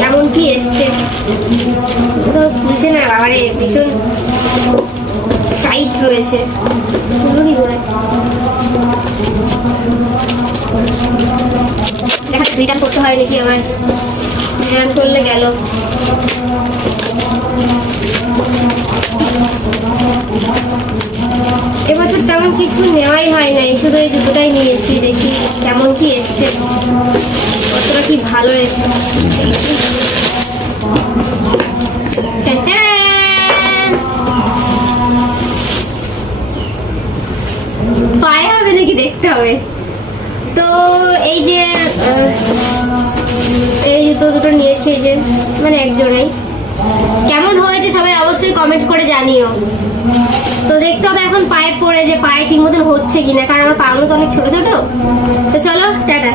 কেমন কি এসছে খুলছে না বাবারে, ভীষণ টাইট রয়েছে। কি করে দেখা রিটার্ন করতে হয় নাকি, আমার রিটার্ন করলে গেল। এবছর তেমন কিছু নেওয়াই হয় নাই, শুধু এই জুতোটাই নিয়েছি। দেখি কেমন কি এসছে, কতটা কি ভালো এসছে। পায়ে হবে নাকি দেখতে হবে। তো এই যে এই জুতো দুটো নিয়েছি, এই যে মানে একজনেই। কেমন হয়েছে সবাই অবশ্যই কমেন্ট করে জানিও। তো দেখতে হবে এখন পায়ে পরে যে পায়ে ঠিক মতন হচ্ছে কিনা, কারণ আমার পাগুলো তো অনেক ছোট ছোট। তো চলো টাটা।